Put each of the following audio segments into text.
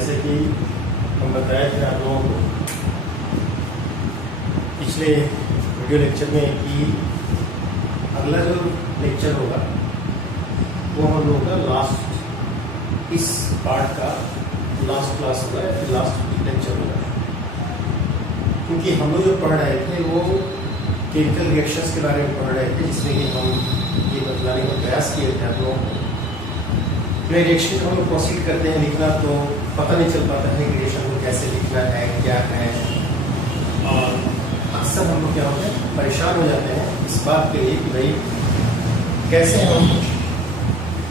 जैसे कि हम बताए थे आप लोगों को पिछले वीडियो लेक्चर में कि अगला जो लेक्चर होगा वो हम लोगों का लास्ट इस पार्ट का लास्ट क्लास होगा या फिर लास्ट लेक्चर होगा, क्योंकि हम लोग जो पढ़ रहे थे वो केमिकल रिएक्शंस के बारे में पढ़ रहे थे, जिसमें कि हम ये बतलाने का प्रयास किए थे आप लोगों को। रिएक्शन हम लोग प्रोसीड करते हैं लिखना तो पता नहीं चल पाता है कि रिएक्शन को कैसे लिखना है, क्या है, और अक्सर हम लोग क्या होते हैं परेशान हो जाते हैं इस बात के लिए कि भाई कैसे हम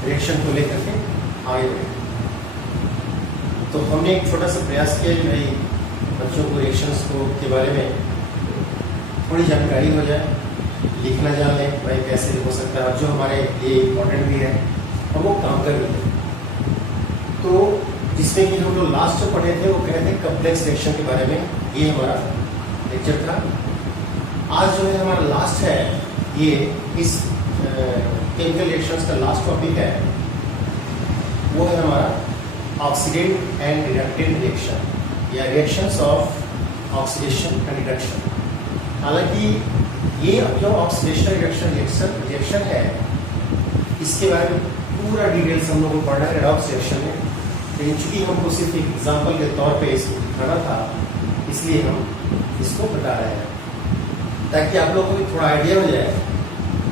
रिएक्शन को लेकर के आगे बढ़े। तो हमने एक छोटा सा प्रयास किया कि भाई बच्चों को रिएक्शंस को के बारे में थोड़ी जानकारी हो जाए, लिखना जान लें भाई कैसे हो सकता है, और जो हमारे लिए इम्पोर्टेंट भी है और वो काम कर भी है। तो जिसमें कि हम लोग लास्ट जो पढ़े थे वो कह रहे थे कॉम्प्लेक्स रिएक्शन के बारे में, ये हमारा लेक्चर था। आज जो है हमारा लास्ट है, ये इस केमिकल रिएक्शंस का लास्ट टॉपिक है, वो है हमारा ऑक्सीडेंट एंड रिडक्टेंट रिएक्शन या reactions of oxidation and reduction. हालांकि ये जो ऑक्सीडेशन रिएक्शन है इसके बारे में पूरा डिटेल्स हम लोग को पढ़ना है रेडॉक्स रिएक्शन में, लेकिन चूंकि हमको सिर्फ एक एग्जाम्पल के तौर पे इसको दिखाना था इसलिए हम इसको बता रहे हैं, ताकि आप लोगों को भी थोड़ा आइडिया हो जाए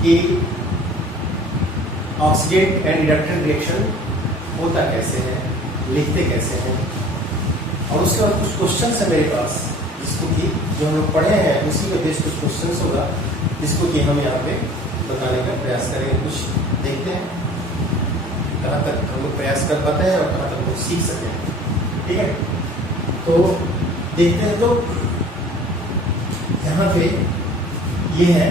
कि ऑक्सीडेंट एंड रिडक्टेंट रिएक्शन होता कैसे है, लिखते कैसे हैं। और उसके बाद कुछ क्वेश्चन है मेरे पास जिसको कि जो हम लोग पढ़े हैं उसी में बेस्ड कुछ क्वेश्चन होगा जिसको कि हम यहाँ पे बताने का प्रयास करेंगे। कुछ देखते हैं कहाँ तक हम लोग प्रयास कर पाते हैं और कहाँ तक लोग सीख सकें, ठीक है। तो देखते हैं, तो यहाँ पे ये है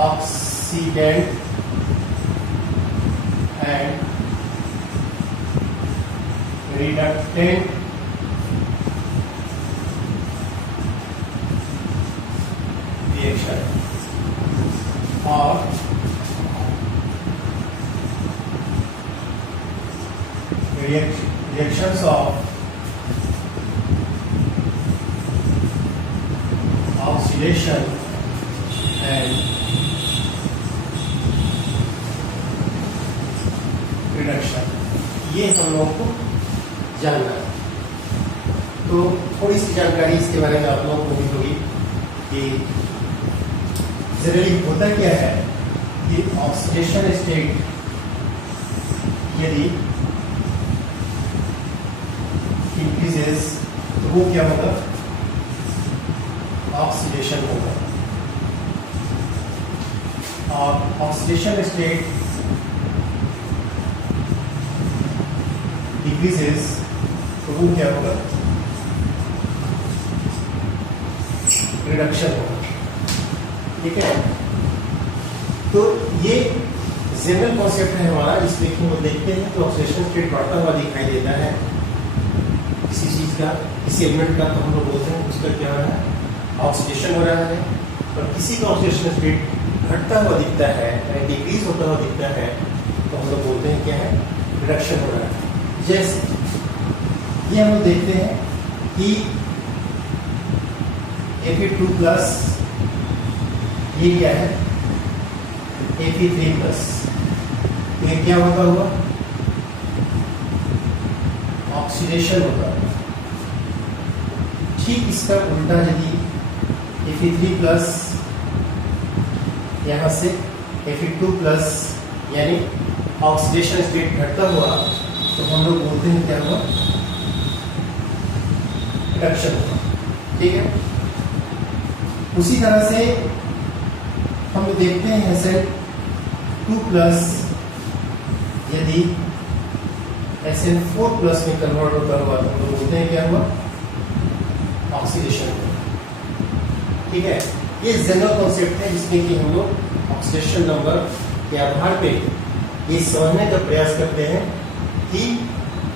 ऑक्सीडेंट एंड रिडक्टेंट रिएक्शन और reactions of oxidation and reduction, ये हम लोगों को जानना है। तो थोड़ी सी जानकारी इसके बारे में आप लोगों को भी होगी कि जनरली होता क्या है कि ऑक्सीडेशन स्टेट यदि इंक्रीजेस तो वो क्या होगा, ऑक्सीडेशन होगा, और ऑक्सीडेशन स्टेट डिक्रीजेस तो वो क्या होगा, रिडक्शन होगा, ठीक है। तो ये जनरल कॉन्सेप्ट है हमारा, इसमें कि हम देखते हैं तो ऑक्सीडेशन स्टेट बढ़ता हुआ दिखाई देता है किसी चीज का, किसी एलिमेंट का, तो हम लोग बोलते हैं उसका क्या हो रहा है, ऑक्सीडेशन हो रहा है। और किसी का ऑक्सीडेशन स्टेट घटता हुआ दिखता है, डिक्रीज होता हुआ दिखता है, तो हम लोग बोलते हैं क्या है, रिडक्शन हो रहा है। जैसे ये हम लोग देखते हैं कि Fe2+ ये क्या है, Fe3+, ये क्या होता हुआ, ऑक्सीडेशन होता है। ठीक इसका उल्टा यदि Fe3+ यहाँ से Fe2+ यानी ऑक्सीडेशन स्टेट घटता हुआ, तो हम लोग बोलते हैं क्या हुआ, रिडक्शन हुआ, ठीक है। उसी तरह से हम लोग देखते हैं SN2+ यदि SN4+ में कन्वर्ट होता हुआ तो हम लोग बोलते हैं क्या हुआ, ऑक्सीडेशन हुआ, ठीक है। ये जनरल कॉन्सेप्ट है जिसमें कि हम लोग ऑक्सीडेशन नंबर के आधार पे ये समझने का प्रयास करते हैं कि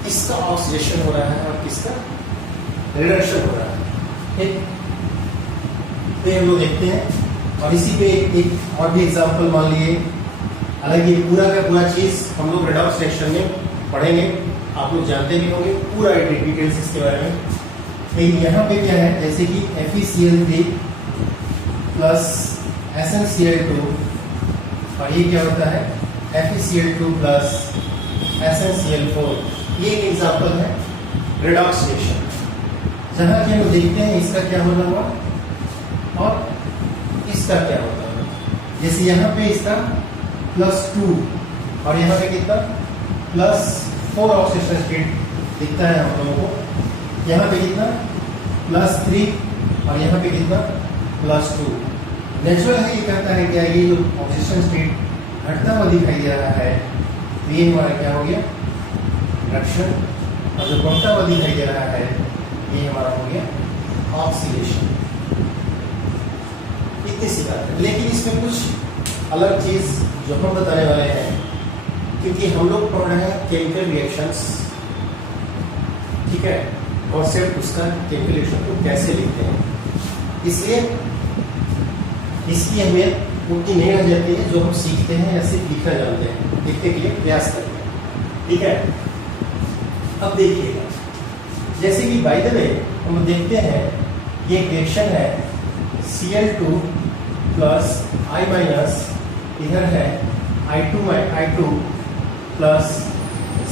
किसका ऑक्सीडेशन हो रहा है और किसका रिडक्शन हो रहा है, ठीक। तो हम लोग देखते हैं और इसी पे एक और भी एग्जांपल मान लिए। हालांकि पूरा का पूरा चीज हम लोग रेडॉक्स रिएक्शन में पढ़ेंगे, आप लोग जानते भी होंगे पूरा डिटेल्स इसके बारे में। लेकिन यहाँ पे क्या है, जैसे कि FeCl3 प्लस SnCl2, और ये क्या होता है FeCl2 प्लस SnCl4। ये एक एग्जाम्पल है रेडॉक्स रिएक्शन, जहाँ कि हम देखते हैं इसका क्या होना हुआ और इसका क्या होता है। जैसे यहाँ पे इसका +2 और यहाँ पे कितना +4 ऑक्सीडेशन स्टेट दिखता है हम लोगों को। यहाँ पे कितना +3 और यहाँ पे कितना +2। नेचुरल है, ये कहता है क्या ये जो ऑक्सीडेशन स्टेट घटता हुआ दिखाई दे रहा है, तो ये हमारा क्या हो गया रिडक्शन, और जो बढ़ता हुआ दिखाई दे रहा है ये हमारा हो गया ऑक्सीडेशन। इतनी सी बात है, लेकिन इसमें कुछ अलग चीज जो हम बताने वाले हैं, क्योंकि हम लोग पढ़ रहे हैं केमिकल रिएक्शंस, ठीक है, कॉन्सेप्ट उसका केमिकल रिएक्शन को कैसे लिखते हैं, इसलिए इसकी अहमियत उतनी नहीं रह जाती है जो हम सीखते हैं या सिर्फ लिखना जानते हैं, लिखने के लिए प्रयास करते हैं, ठीक है। अब देखिएगा, जैसे कि बाय द वे हम देखते हैं ये एक रिएक्शन है Cl2 प्लस I माइनस, इधर है I2 प्लस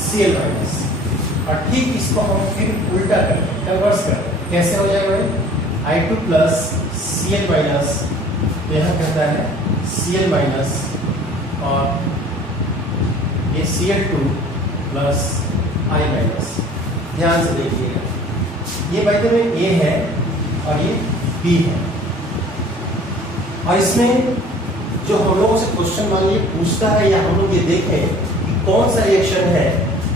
Cl माइनस, और ठीक इसको हम फिर उल्टा करते हैं, कन्वर्स करते हैं। कैसे हो जाएगा भाई, I2 प्लस Cl माइनस, तो यहाँ कहता है Cl माइनस, और ये Cl2 प्लस I माइनस। ध्यान से देखिएगा, ये बाय द वे A है और ये B है, और इसमें जो हम लोगों से क्वेश्चन मान लीजिए पूछता है, या हम लोग ये देखें कि कौन सा रिएक्शन है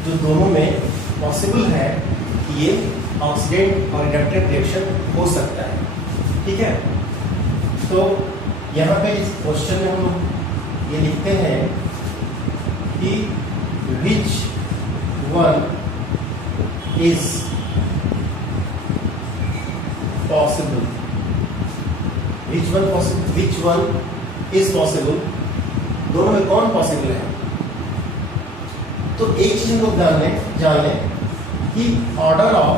जो दोनों में पॉसिबल है कि ये ऑक्सीडेंट और रिडक्टेंट रिएक्शन हो सकता है, ठीक है। तो यहाँ पे इस क्वेश्चन में हम लोग ये लिखते हैं कि which one is possible, which one is possible, दोनों में कौन पॉसिबल है। तो एक चीज हम लोग जान लें कि ऑर्डर ऑफ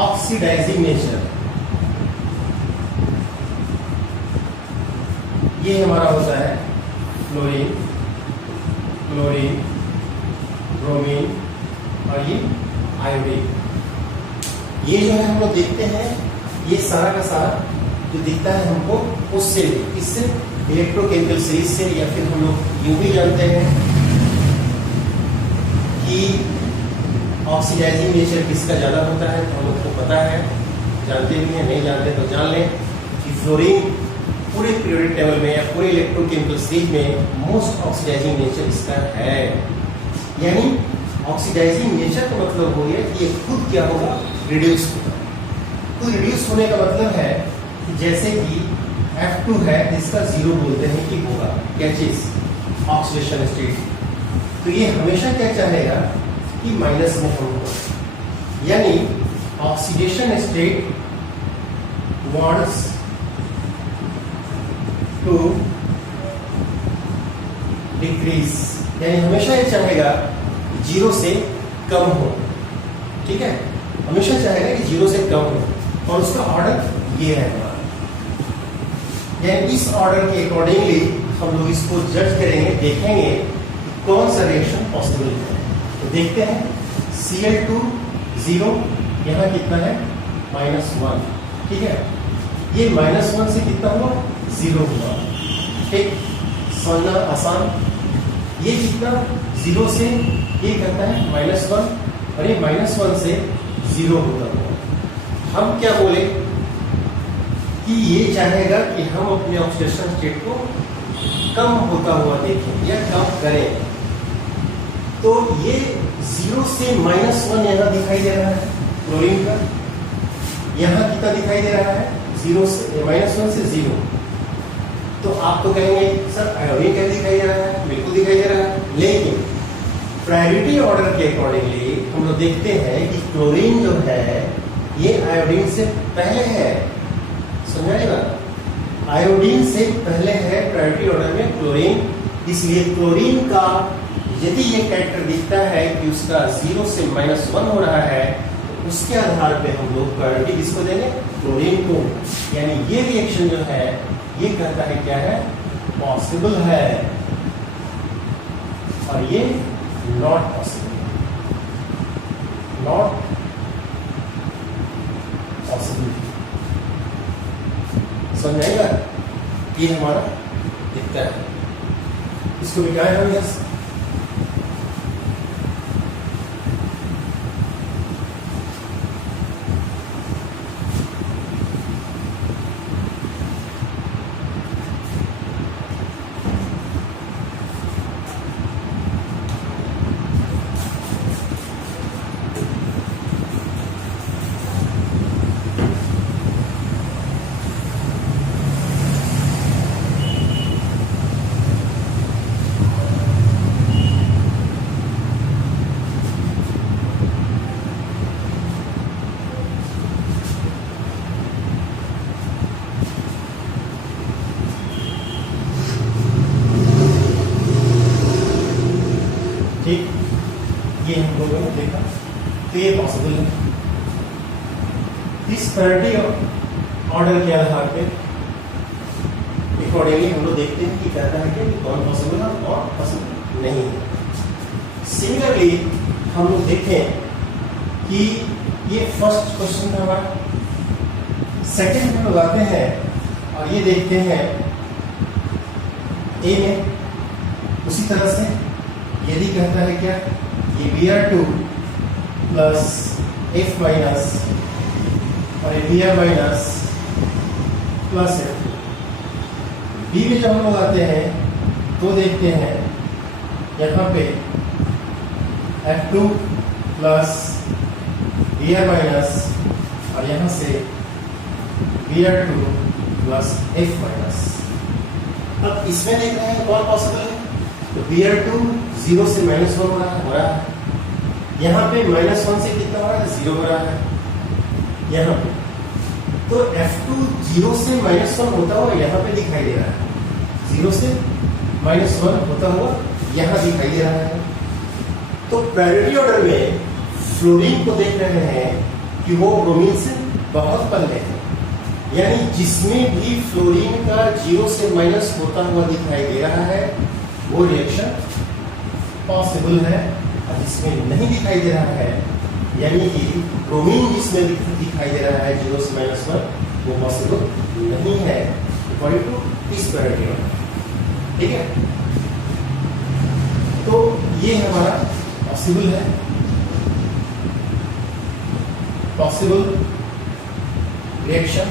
ऑक्सीडाइजिंग नेचर, ये हमारा होता है फ्लोरीन, क्लोरीन, ब्रोमीन और ये आयोडीन। ये जो है हम लोग देखते हैं, ये सारा का सारा जो दिखता है हमको उससे, इससे इलेक्ट्रोकेमिकल सीरीज से, या फिर हम लोग यूं भी जानते हैं कि ऑक्सीडाइजिंग नेचर किसका ज़्यादा होता है, तो हम लोग को पता है, जानते भी हैं, नहीं जानते तो जान लें कि फ्लोरीन पूरे पीरियोडिक टेबल में या पूरे इलेक्ट्रोकेमिकल सीरीज में मोस्ट ऑक्सीडाइजिंग नेचर इसका है। यानी ऑक्सीडाइजिंग नेचर का मतलब हो गया कि ये खुद क्या होगा, रिड्यूस होगा। तो रिड्यूस होने का मतलब है कि जैसे कि F2 है, इसका 0 बोलते हैं कि होगा क्या चीज, ऑक्सीडेशन स्टेट, तो ये हमेशा क्या चाहेगा कि माइनस में हम हो, यानी oxidation state wants to decrease, यानी हमेशा ये चाहेगा 0 से कम हो, ठीक है, हमेशा चाहेगा कि 0 से कम हो, और उसका ऑर्डर ये है हमारा। यानी इस ऑर्डर के अकॉर्डिंगली हम लोग इसको जज करेंगे, देखेंगे कि कौन सा रिएक्शन पॉसिबल है। तो देखते हैं Cl2 0, यहाँ कितना है -1, ठीक है, ये -1 से कितना हुआ 0 हुआ, ठीक, समझना आसान। ये कितना 0 से ये कहता है -1, और ये -1 से 0 होता हुआ, हम क्या बोले कि ये चाहेगा कि हम अपने ऑक्सीडेशन स्टेट को कम होता हुआ देखें या कम करें। तो ये 0 से -1 यहाँ दिखाई दे रहा है क्लोरीन का, यहाँ कितना दिखाई दे रहा है 0 से -1 से 0। तो आप तो कहेंगे सर आयोडीन क्या दिखाई दे रहा है, बिल्कुल दिखाई दे रहा है, लेकिन प्रायोरिटी ऑर्डर के अकॉर्डिंगली हम लोग देखते हैं कि क्लोरीन जो है ये आयोडीन से पहले है, समझाएगा, आयोडीन से पहले है प्रायोरिटी ऑर्डर में क्लोरीन, इसलिए क्लोरीन का यदि ये कैरेक्टर दिखता है कि उसका 0 से -1 हो रहा है, तो उसके आधार पे हम लोग प्रायोरिटी किसको देंगे? क्लोरीन को। यानी ये रिएक्शन जो है ये कहता है क्या है? पॉसिबल है, और ये नॉट पॉसिबल, नॉट पॉसिबल। समझ आएगा? ये हमारा दिखता है, इसको मिटाएं हम। यस, ठीक, ये हम लोगों ने देखा, तो ये पॉसिबल है। इस प्रायोरिटी ऑर्डर के आधार पे अकॉर्डिंगली हम लोग देखते हैं कि कहता है कि कौन पॉसिबल है और पॉसिबल नहीं है। सिमिलरली हम लोग देखें कि ये फर्स्ट क्वेश्चन था हमारा, सेकंड में लोग आते हैं और ये देखते हैं ए में उसी तरह से यदि कहता है क्या, ये Br2 प्लस F माइनस और ये Br minus plus F2। B में जब हम लोग आते हैं तो देखते हैं यहाँ पे F2 प्लस Br माइनस और यहाँ से Br2 प्लस F माइनस। अब इसमें देख रहे हैं कौन पॉसिबल है, तो Br2 0 से -1 हो रहा है, यहाँ पे -1 से कितना हो रहा है? 0 हो रहा है यहाँ पे। तो F2 0 से -1 होता हुआ यहाँ पे दिखाई दे रहा है, 0 से -1 होता हुआ यहाँ दिखाई दे रहा है। तो प्रायोरिटी ऑर्डर में फ्लोरीन को देख रहे हैं कि वो ब्रोमीन से बहुत पहले है, यानी जिसमें भी फ्लोरीन का 0 से माइनस होता हुआ दिखाई दे रहा है वो रिएक्शन पॉसिबल है, और जिसमें नहीं दिखाई दे रहा है यानी कि ब्रोमीन जिसमें दिखाई दे रहा है 0 से -1 वो पॉसिबल नहीं है अकॉर्डिंग टू इस प्रायोरिटी ऑर्डर। ठीक है, तो ये हमारा पॉसिबल है, पॉसिबल रिएक्शन,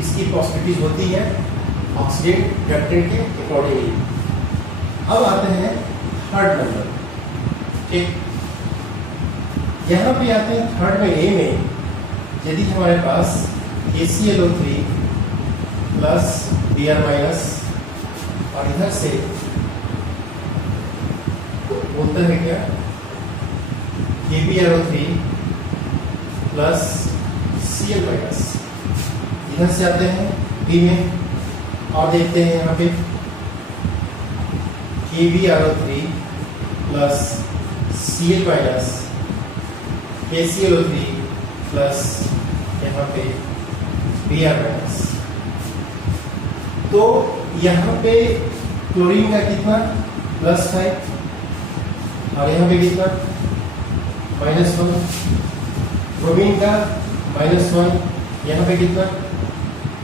इसकी पॉसिबिलिटीज होती है ऑक्सीडेंट रिएक्टेंट के अकॉर्डिंगली। अब आते हैं थर्ड नंबर। ठीक, यहां पे आते हैं थर्ड में, ए में यदि हमारे पास AClO3 प्लस Br माइनस और इधर से बोलता है क्या, KbRO3 प्लस Cl माइनस। इधर से आते हैं बी में और देखते हैं यहाँ पे KbRO3 plus Cl minus KClO3 plus यहाँ पे Br माइनस। तो यहाँ पे क्लोरीन का कितना +5 और यहाँ पे कितना -1, ब्रोमीन का -1, यहाँ पे कितना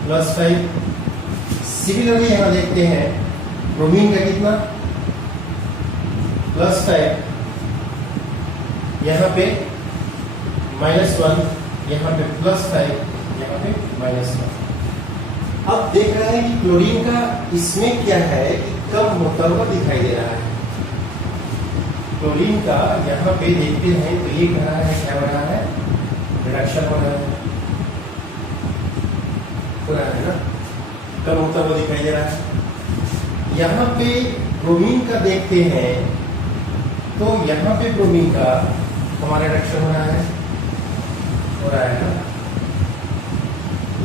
+5। सिमिलरली यहाँ देखते हैं ब्रोमीन का कितना +5, यहाँ पे -1, यहाँ पे +5, यहाँ पे -1। अब देख रहे हैं कि क्लोरीन का इसमें क्या है कि कम होता हुआ दिखाई दे रहा है। क्लोरीन का यहाँ पे देखते हैं तो ये कह रहा है क्या हो रहा है, रिडक्शन हो रहा है ना, कम होता हुआ दिखाई दे रहा है। यहाँ पे ब्रोमीन का देखते हैं तो यहाँ पे ब्रोमीन का हमारा रिडक्शन हो रहा है ना,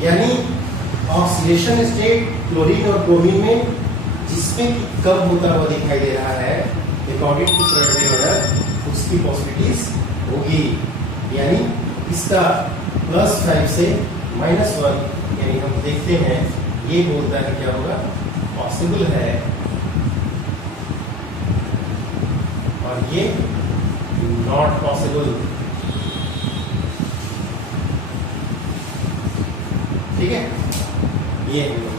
यानी ऑक्सीडेशन स्टेट क्लोरीन और ब्रोमीन में जिसमें कि कम होता हुआ दिखाई दे रहा है अकॉर्डिंग टू प्रायोरिटी ऑर्डर उसकी पॉसिबिलिटीज होगी। यानी इसका +5 से -1 यानी हम देखते हैं ये बोलता है क्या होगा, पॉसिबल है, और ये नॉट पॉसिबल। ठीक है, ये हम लोग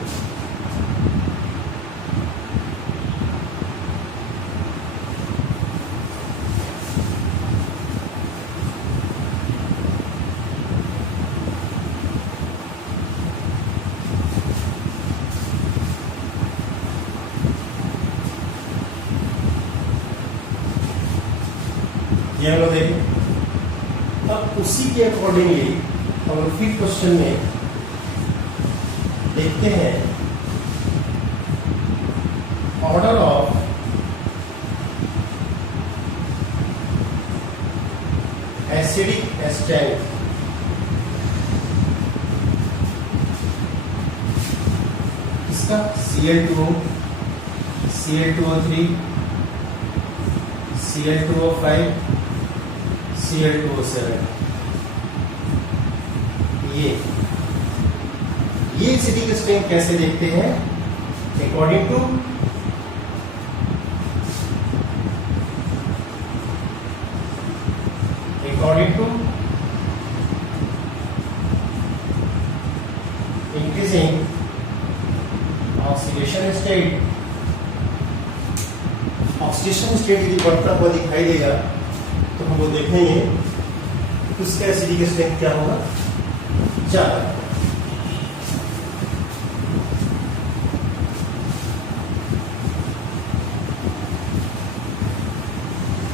ये हम लोग देखें। अब उसी के अकॉर्डिंगली हम लोग फिर क्वेश्चन में देखते हैं ऑर्डर ऑफ एसिडिक स्ट्रेंथ इसका Cl2O, Cl2O3, Cl2O5, Cl2O7 ये एसिडिक स्ट्रेंथ कैसे देखते हैं, according to increasing oxidation state. Oxidation state यदि बढ़ता हुआ दिखाई देगा तो हम लोग देखेंगे उसका एसिडिक स्ट्रेंथ क्या होगा, ज्यादा।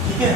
ठीक है,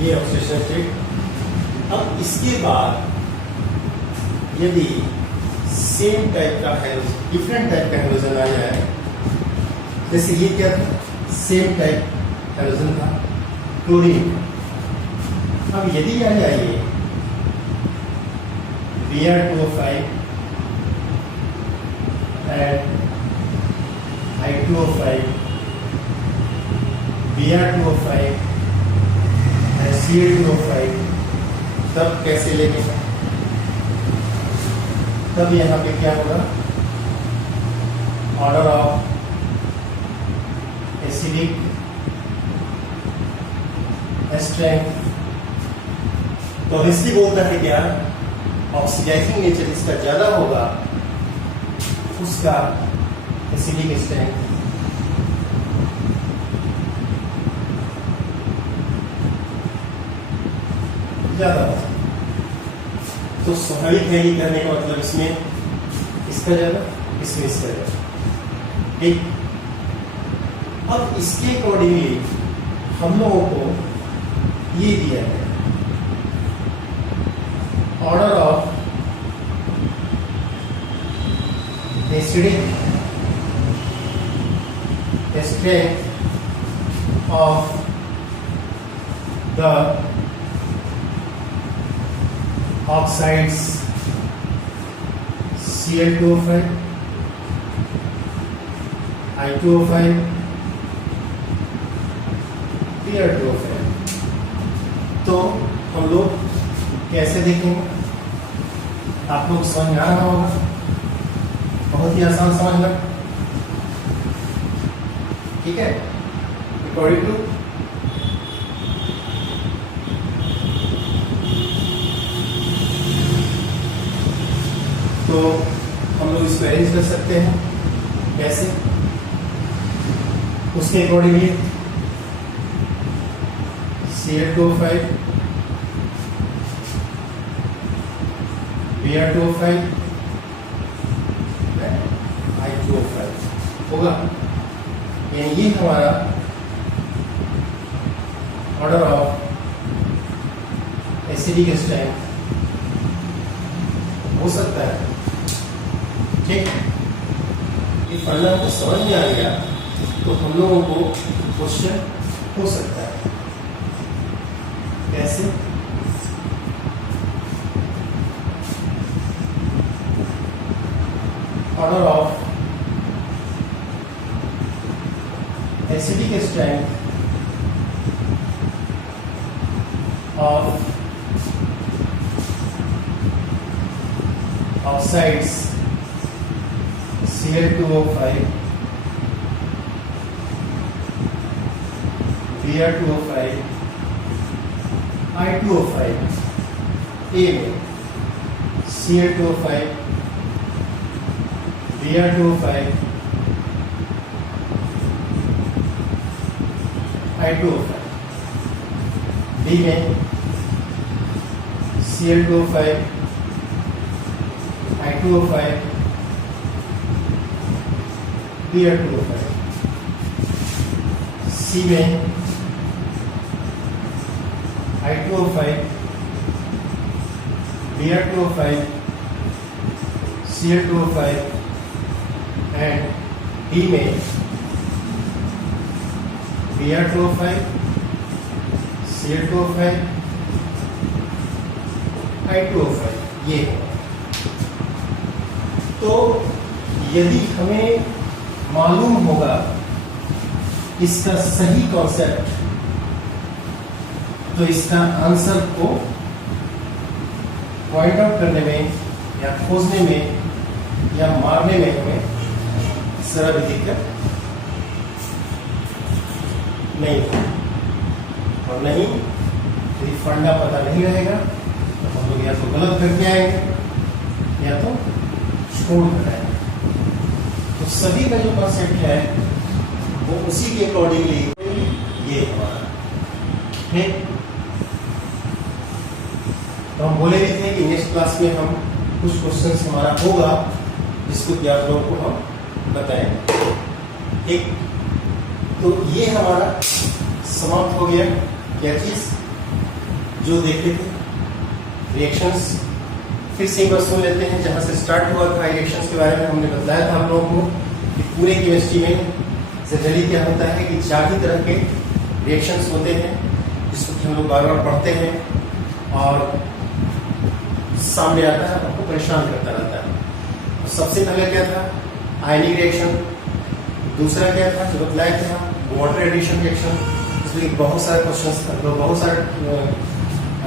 ये ऑक्सीडेशन स्टेट। अब इसके बाद यदि सेम टाइप का हाइड्रोजन, डिफरेंट टाइप का हाइड्रोजन आ जाए, जैसे ये क्या था, सेम टाइप हाइड्रोजन था, क्लोरीन। अब यदि आ जाइए Br2O5 and I2O5, Br2O5 Cl2O5, तब कैसे लेंगे, तब यहाँ पे क्या होगा, ऑर्डर ऑफ एसिडिक स्ट्रेंथ। तो इसलिए बोलता है क्या, ऑक्सीडाइजिंग नेचर इसका ज्यादा होगा, उसका एसिडिक स्ट्रेंथ ज्यादा होगा। तो स्वाभाविक है ये कहने का मतलब इसमें इसका ज्यादा, इसमें इसका ज्यादा। ठीक, अब इसके अकॉर्डिंगली हम लोगों को ये दिया है order of acidic strength of the oxides Cl2O5, I2O5, Br2O5। तो हम लोग कैसे देखेंगे, आप लोग समझ में आ रहा होगा, बहुत ही आसान समझना। ठीक है, अकॉर्डिंग टू तो हम लोग इसको अरेंज कर सकते हैं कैसे, उसके अकॉर्डिंगली Cl2O5 Br2O5 I2O5 होगा। यानी ये हमारा ऑर्डर ऑफ एसिडिक स्ट्रेंथ हो सकता है। ठीक, ये फंडा को समझ में आ गया तो हम लोगों को क्वेश्चन हो सकता है कैसे, order of acidic strength of oxides Cl2O5 Br2O5 I2O5 A में Cl2O5 Br2O5 I2O5 B में Cl2O5 I2O5 Br2O5 C में I2O5 Br2O5 Cl2O5 and D में Br2O5 Cl2O5 I2O5 ये है। तो यदि हमें मालूम होगा इसका सही कॉन्सेप्ट तो इसका आंसर को पॉइंट आउट करने में या खोजने में या मारने में हमें जरा भी दिक्कत नहीं होगी। और नहीं यदि फंडा पता नहीं रहेगा तो हम लोग या तो गलत करके आएंगे या तो छोड़ कर आएंगे। तो सभी का जो कॉन्सेप्ट है वो उसी के अकॉर्डिंगली ये हमारा ठीक। तो हम बोले भी थे कि नेक्स्ट क्लास में हम कुछ क्वेश्चंस हमारा होगा जिसको कि आप लोगों को हम बताएंगे ठीक। तो ये हमारा समाप्त हो गया। क्या चीज जो देखे थे रिएक्शंस, फिर से एक बार सुन लेते हैं जहां से स्टार्ट हुआ था। रिएक्शंस के बारे में हमने बताया था हम लोगों को कि पूरे केमिस्ट्री में जनरली क्या होता है कि 4 ही तरह के रिएक्शंस होते हैं जिसको हम लोग बार बार पढ़ते हैं और सामने आता है, हमको परेशान करता रहता है। तो सबसे पहले क्या था, आयनिक रिएक्शन। दूसरा क्या था जो बतलाया था, वाटर एडिशन रिएक्शन, इसमें बहुत सारे क्वेश्चंस था, तो बहुत सारे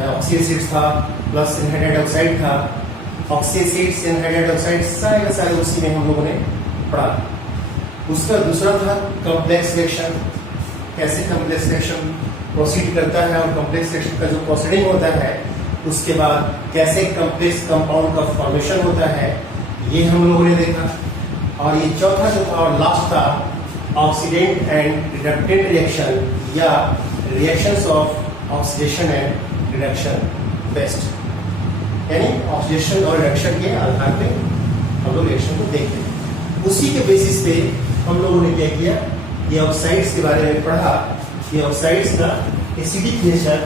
ऑक्सीजन एसिड था प्लस एनहाइड्राइड ऑक्साइड था। ऑक्सीजन एसिड एनहाइड्राइड ऑक्साइड सारे के सारे उसी में हम लोगों ने पढ़ा। उसका दूसरा था कॉम्प्लेक्स रिएक्शन, कैसे कॉम्प्लेक्स रिएक्शन प्रोसीड करता है और कॉम्प्लेक्स रिएक्शन का जो प्रोसीडिंग होता है उसके बाद कैसे कॉम्प्लेक्स कंपाउंड का फॉर्मेशन होता है ये हम लोगों ने देखा। और ये चौथा जो था और लास्ट था ऑक्सीडेंट एंड रिडक्टेंट रिएक्शन या reactions of oxidation and reduction based, यानी ऑक्सीडेशन और रिडक्शन के आधार पे हम लोग रिएक्शन को देखते हैं। उसी के बेसिस पे हम लोगों ने क्या किया, ये ऑक्साइड्स के बारे में पढ़ा, ये ऑक्साइड्स का एसिडिक नेचर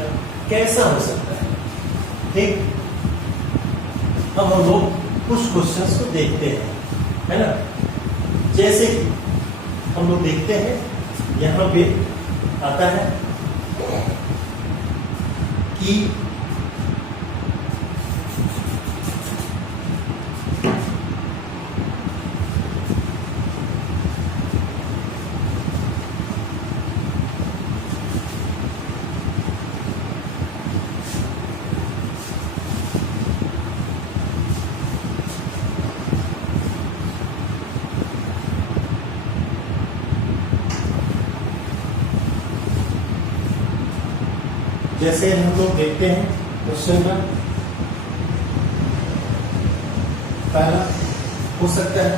कैसा हो सकता है ठीक। अब हम लोग कुछ क्वेश्चंस को देखते हैं, है ना। जैसे हम लोग देखते हैं यहाँ पे आता है कि जैसे हम लोग देखते हैं क्वेश्चन का पहला हो सकता है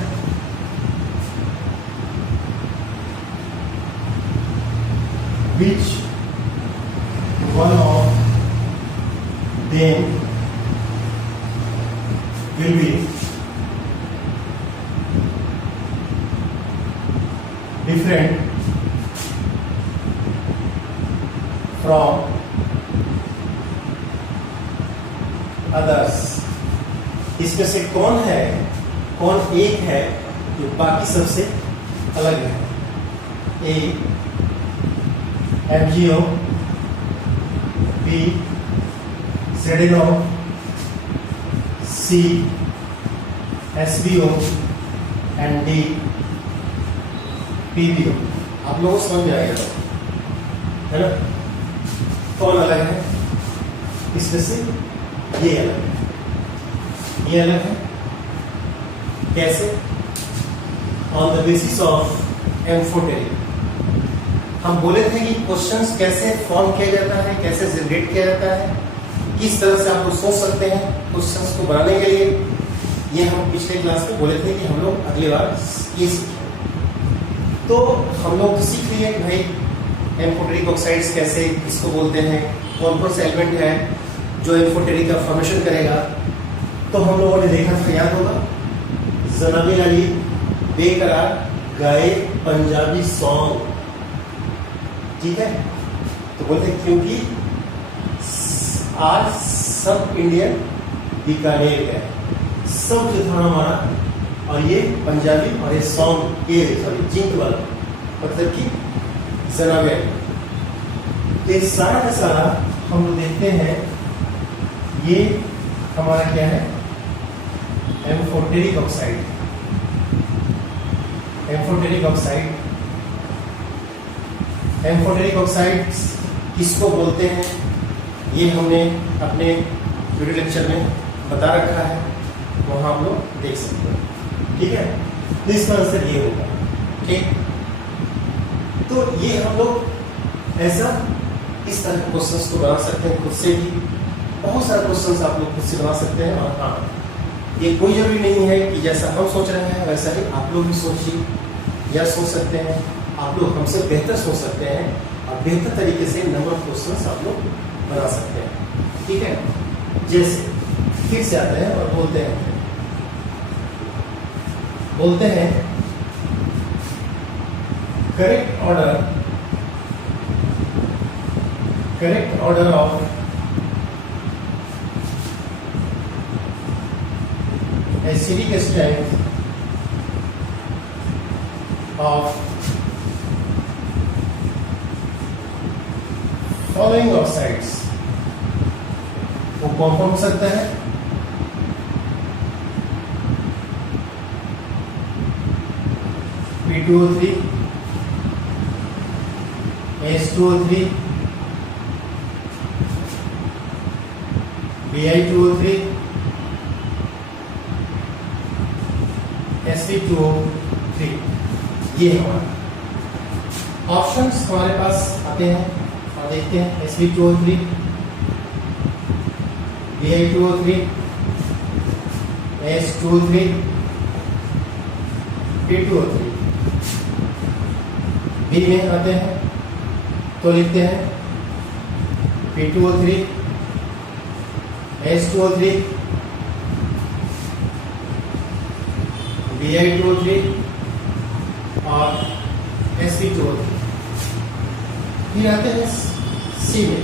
which one of them will be different from others। इसमें से कौन है, कौन एक है जो बाकी सबसे अलग है। ए MgO, B ZnO, C SbO and D PbO। आप लोगों को समझ में आ गया है ना? कौन अलग है इसमें से? ये अलग है, ये अलग है। कैसे? On the basis of amphoteric. हम बोले थे कि क्वेश्चंस कैसे फॉर्म किया जाता है, कैसे जनरेट किया जाता है, किस तरह से आप लोग सोच सकते हैं क्वेश्चंस को बनाने के लिए। ये हम पिछले क्लास में बोले थे कि हम लोग अगली बार ये सीखें। तो हम लोग सीख लिए कि भाई एम्फोटेरिक ऑक्साइड्स कैसे, किसको बोलते हैं, कौन कौन से एलिमेंट है जो एम्फोटेरिक का फॉर्मेशन करेगा। तो हम लोगों ने देखा था, याद होगा, जनाबिल अली बेकरार गाए पंजाबी सॉन्ग, ठीक है। तो बोलते क्योंकि आज सब इंडियन बीकानेर है, सब जो था हमारा, और ये पंजाबी और ये सॉन्ग ये सॉरी जिंक वाला मतलब कि जनाबिल। तो ये सारा का सारा हम लोग देखते हैं, ये हमारा क्या है, amphoteric oxide. Amphoteric oxide, amphoteric oxide किसको बोलते हैं ये हमने अपने वीडियो लेक्चर में बता रखा है, वहां हम लोग देख सकते हैं, ठीक है। तो इसका आंसर ये होगा, ठीक। तो ये हम लोग ऐसा इस तरह के क्वेश्चंस को बना सकते हैं खुद से भी। बहुत सारे क्वेश्चंस आप लोग खुद से बना सकते हैं। और हाँ, ये कोई जरूरी नहीं है कि जैसा हम सोच रहे हैं वैसा ही आप लोग भी सोचिए या सोच सकते हैं। आप लोग हमसे बेहतर सोच सकते हैं और बेहतर तरीके से नंबर ऑफ क्वेश्चंस आप लोग बना सकते हैं, ठीक है। जैसे फिर से आते हैं और बोलते हैं correct order of acidic strength of following oxides वो कौन कौन हो सकता है? P2O3, H2O3, Bi2O3, Sp2O3। ये हमारा ऑप्शंस हमारे पास आते हैं और देखते हैं। Sp2O3, Bi2O3, H2O3, P2O3। B में आते हैं तो लिखते हैं P2O3, H2O3, Bi2O3 और Sp2O3। फिर आते हैं सी में,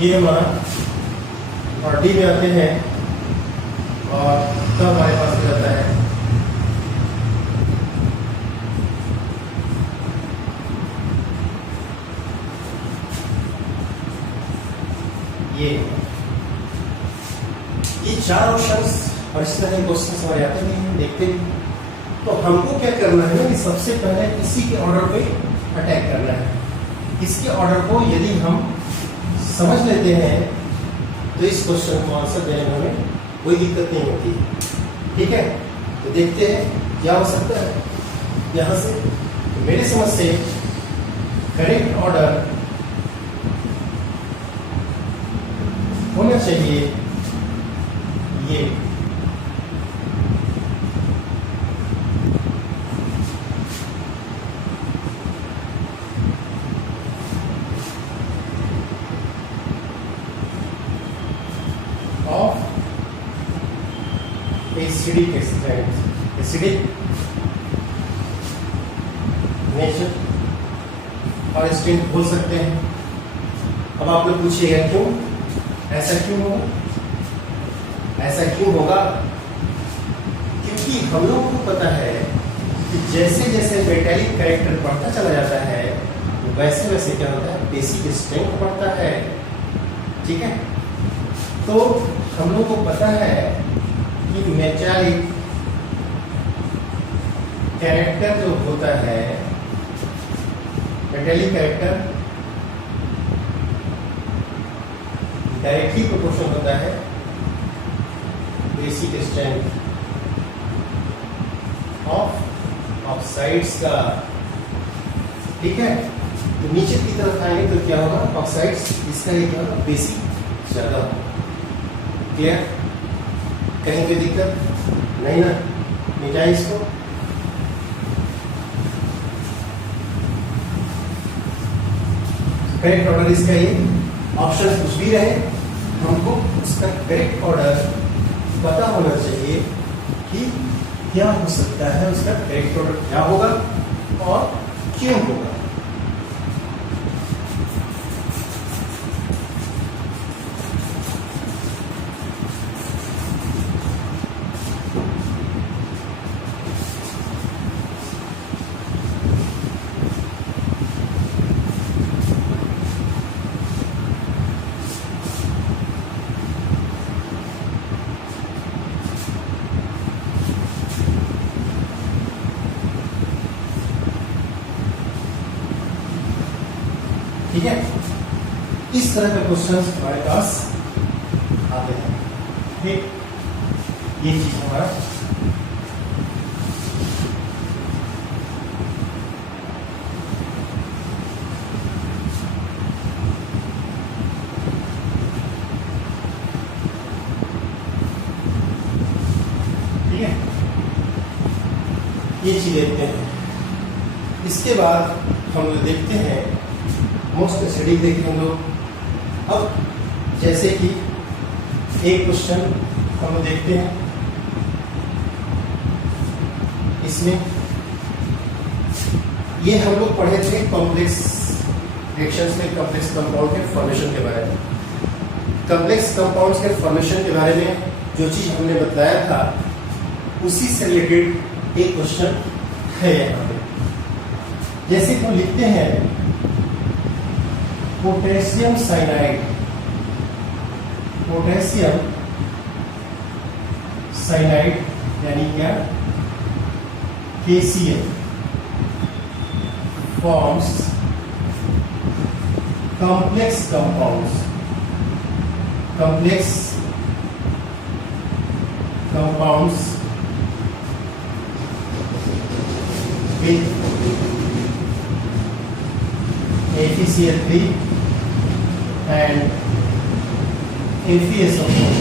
ये हमारा, और डी में आते हैं और तब हमारे पास हो जाता है ये चार ऑप्शंस। और इस तरह के क्वेश्चन हमारे आते भी हैं, देखते भी। तो हमको क्या करना है कि सबसे पहले इसी के ऑर्डर पे अटैक करना है। इसके ऑर्डर को यदि हम समझ लेते हैं तो इस क्वेश्चन को आंसर देने में हमें कोई दिक्कत नहीं होती। ठीक है, तो देखते हैं क्या हो सकता है यहाँ से। तो मेरी समझ से करेक्ट ऑर्डर होना चाहिए ये। Of acidic strength, acidic nature और स्ट्रेंथ बोल सकते हैं। अब आप लोग पूछिएगा क्यों, ऐसा क्यों होगा? ऐसा क्यों होगा? क्योंकि हम लोगों को पता है कि जैसे जैसे मेटेलिक कैरेक्टर बढ़ता चला जाता है वैसे वैसे क्या होता है, बेसिक स्ट्रेंथ बढ़ता है। ठीक है, तो हम लोग को पता है कि मेटेलिक कैरेक्टर जो होता है, मेटेलिक कैरेक्टर डायरेक्टली प्रोपोर्शनल होता है बेसिक स्ट्रेंथ ऑफ ऑक्साइड्स का। ठीक है, तो नीचे की तरफ आएंगे तो क्या होगा, ऑक्साइड्स, इसका ये क्या होगा, बेसिक ज्यादा होगा। क्लियर? कहीं कोई दिक्कत नहीं ना? मिटाए इसको। करेक्ट ऑर्डर इसका ये, ऑप्शन कुछ भी रहे हमको उसका करेक्ट ऑर्डर पता होना चाहिए कि क्या हो सकता है, उसका करेक्ट ऑर्डर क्या होगा और क्यों होगा। ठीक है, इस तरह के क्वेश्चंस हमारे पास आते हैं। ठीक, ये चीज हमारा ठीक है, ये चीज देखते हैं। इसके बाद हम लोग देखते हैं मोस्ट एसिडिक, देखें हम लोग। अब जैसे कि एक क्वेश्चन हम लोग देखते हैं, इसमें ये हम लोग पढ़े थे कॉम्प्लेक्स रिएक्शंस में कॉम्प्लेक्स कंपाउंड के फॉर्मेशन के बारे में। कॉम्प्लेक्स कंपाउंड्स के फॉर्मेशन के बारे में जो चीज हमने बताया था उसी से रिलेटेड एक क्वेश्चन है यहाँ पे। जैसे कि हम लिखते हैं पोटेशियम साइनाइड, पोटेशियम साइनाइड यानी क्या, KCl forms complex compounds, complex compounds with FeCl3 and FeSO4।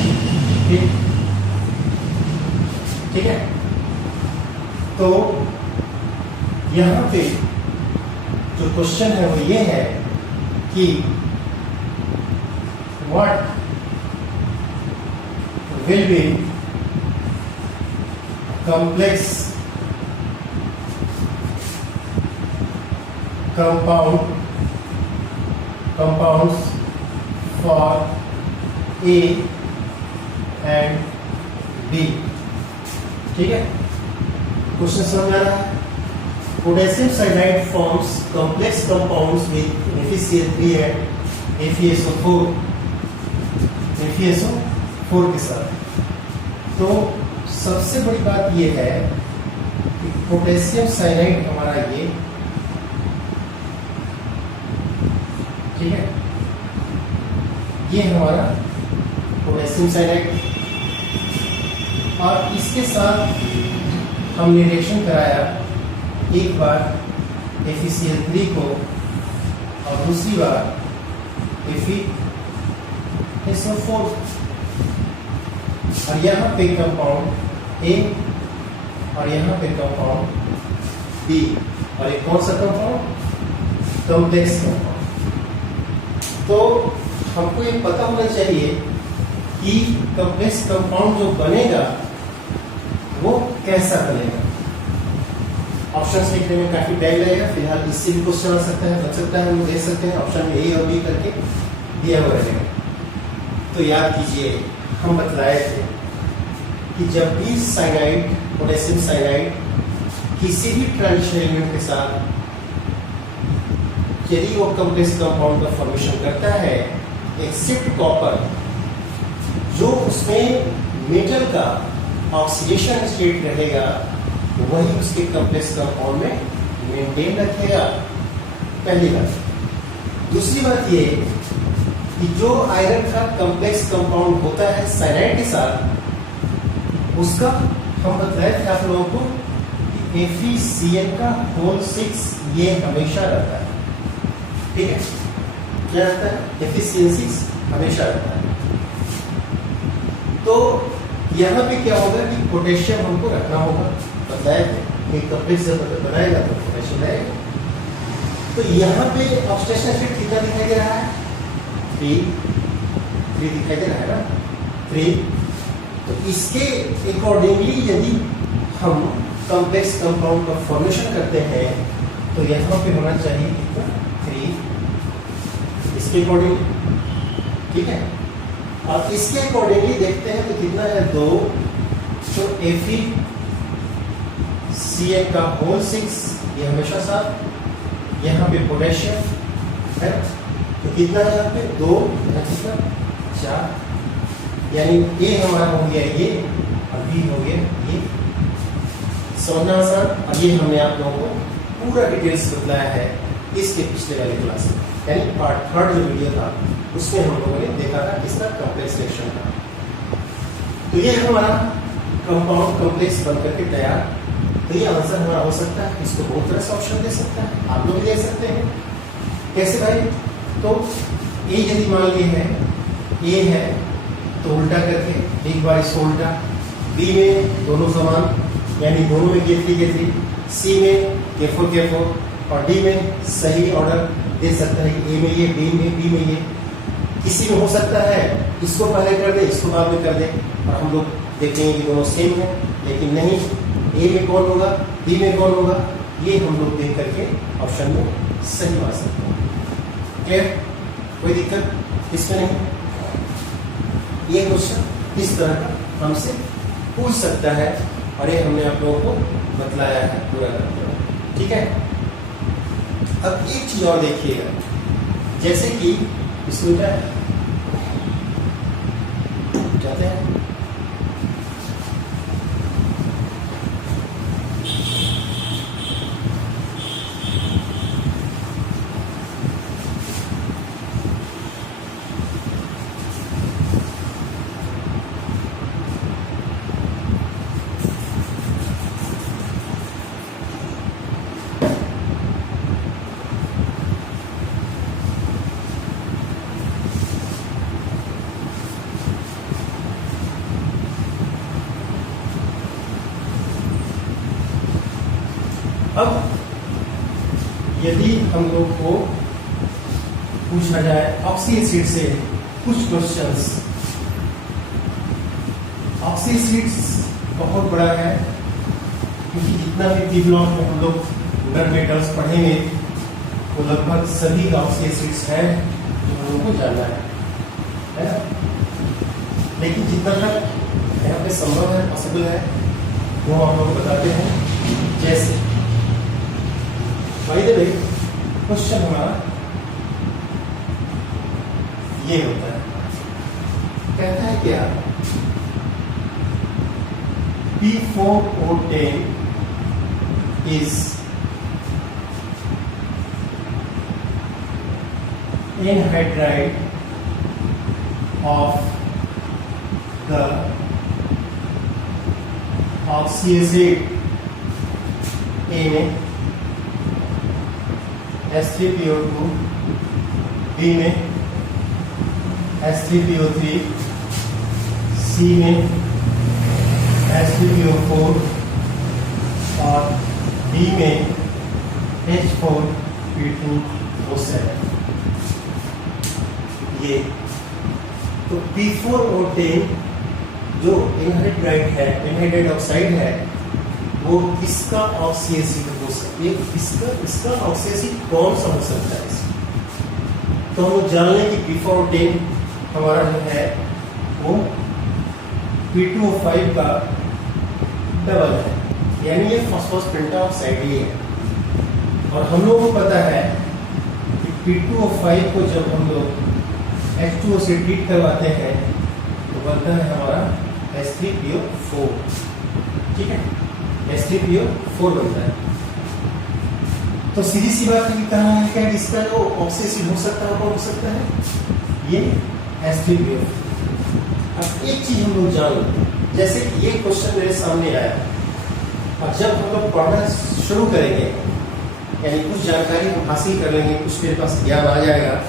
ठीक है, तो यहाँ पे जो क्वेश्चन है वो ये है कि what will be complex compounds for A and B। ठीक है, क्वेश्चन समझ आ रहा है। Potassium cyanide forms complex compounds with FeCl3 and FeSO4 के साथ। तो सबसे बड़ी बात यह है कि पोटेशियम साइनाइड हमारा ये, ठीक है, ये हमारा पोटेशियम साइनाइड और इसके साथ हमने रिएक्शन कराया एक बार FeCl3 को और दूसरी बार FeSO4, और यहाँ पे कंपाउंड A और यहाँ पे कंपाउंड B, और एक कौन सा कंपाउंड, कॉम्प्लेक्स कंपाउंड। तो हमको ये पता होना चाहिए कि कॉम्प्लेक्स कंपाउंड जो बनेगा वो कैसा बनेगा। ऑप्शंस लिखने में काफी टाइम लगेगा, फिलहाल इससे भी क्वेश्चन आ सकता है, बच सकता है, हम देख सकते हैं ऑप्शन में A और B करके दिया हुआ रहेगा। तो याद कीजिए हम बतलाए थे कि जब भी साइनाइड, पोटेशियम साइनाइड किसी भी ट्रांजिशन एलिमेंट के साथ यदि वो कॉम्प्लेक्स कंपाउंड का फॉर्मेशन करता है, एक्सेप्ट कॉपर, जो उसमें मेटल का ऑक्सीडेशन स्टेट रहेगा वही उसके कॉम्प्लेक्स कंपाउंड में मेंटेन रखेगा। पहली बात। दूसरी बात ये कि जो आयरन का कॉम्प्लेक्स कंपाउंड होता है साइनाइड के साथ, उसका हम बताए थे आप लोगों को कि FeCl का होल 6 ये हमेशा रहता है। ठीक है, क्या रहता है, FeCl6 हमेशा रहता है। तो यहाँ पे क्या होगा कि पोटेशियम हमको रखना होगा, बताया थे कि कॉम्प्लेक्स जब बनाएगा तो पोटेशियम रहेगा। तो यहाँ पे ऑक्सीडेशन स्टेट कितना दिखाई दे रहा है, 3 दिखाई दे रहा है ना, 3। तो इसके अकॉर्डिंगली यदि हम कॉम्प्लेक्स कंपाउंड का फॉर्मेशन करते हैं तो यहाँ पे होना चाहिए कितना, 3 इसके अकॉर्डिंग। ठीक है, और इसके अकॉर्डिंगली देखते हैं तो कितना है, 2। तो FeCl का होल 6 ये हमेशा साथ, यहाँ पे पोटेशियम है तो कितना है यहाँ पे, 2, यहाँ कितना, 4, यानी A हमारा हो गया ये और B हो गया ये। समझना आसान। और ये हमने आप लोगों को पूरा डिटेल्स बतलाया है इसके पिछले वाले क्लास में, यानी पार्ट 3 जो वीडियो था उसमें हम लोगों ने देखा था किसका, कॉम्प्लेक्स रिएक्शन का। तो ये हमारा कंपाउंड कॉम्प्लेक्स बन करके तैयार। तो ये आंसर हमारा हो सकता है, इसको बहुत तरह से ऑप्शन दे सकता है, आप लोग भी दे सकते हैं। कैसे भाई, तो ए यदि मान लिए है, ए है तो उल्टा करके एक बार इसको उल्टा, बी में दोनों समान यानी दोनों में K3, सी में K4 और डी में सही ऑर्डर दे सकता है, ए में ये, बी में ये, किसी में हो सकता है इसको पहले कर दे इसको बाद में कर दे, और हम लोग देखेंगे कि दोनों सेम है। लेकिन नहीं, ए में कौन होगा, बी में कौन होगा, ये हम लोग देख करके ऑप्शन में सही मान सकते हैं। क्लियर, कोई दिक्कत इसमें नहीं। ये क्वेश्चन इस तरह का हमसे पूछ सकता है और ये हमने आप लोगों को बतलाया है पूरा करके। ठीक है, अब एक चीज और देखिएगा, जैसे कि इसमें क्या जाते हैं, अब यदि हम लोग को पूछा जाए ऑक्सी एसिड से कुछ क्वेश्चंस, ऑक्सी एसिड बहुत बड़ा है क्योंकि जितना भी बी ब्लॉक में हम लोग नॉन मेटल्स पढ़ेंगे वो लगभग सभी ऑक्सी एसिड्स हैं जो हम लोग को जानना है ना। लेकिन जितना तक यहाँ पे संभव है, पॉसिबल है, वो हम लोग बताते हैं। जैसे भाई देखिए क्वेश्चन हमारा ये होता है, कहता है क्या, P4O10 is anhydride of the oxy acid A में, H3PO2 बी में, H3PO3 सी में, H3PO4 और डी में H4P2O7। ये तो P4 और 10 जो एनहाइड्राइड है, एनहाइड्राइड ऑक्साइड है, वो किसका ऑक्सी एसिड हो सकता है? इसका ऑक्सी एसिड कौन सा हो सकता है? तो हम जान लें कि P4 और 10 हमारा जो है वो P2O5 का डबल है, यानी ये फास्फोरस पेंटाऑक्साइड ही है। और हम लोगों को पता है कि P2O5 को जब हम लोग H2O से ट्रीट करवाते हैं तो बनता है हमारा H3PO4, ठीक है, H3PO4 बनता है। तो सीधी सी बात है कि कहना है क्या इसका जो ऑक्सी एसिड हो सकता है, कौन हो सकता है? ये H3PO। अब एक चीज हम लोग जान लें, जैसे कि ये क्वेश्चन मेरे सामने आया, अब जब हम लोग पढ़ना शुरू करेंगे, यानी कुछ जानकारी हम हासिल कर लेंगे, कुछ मेरे पास ज्ञान आ जाएगा,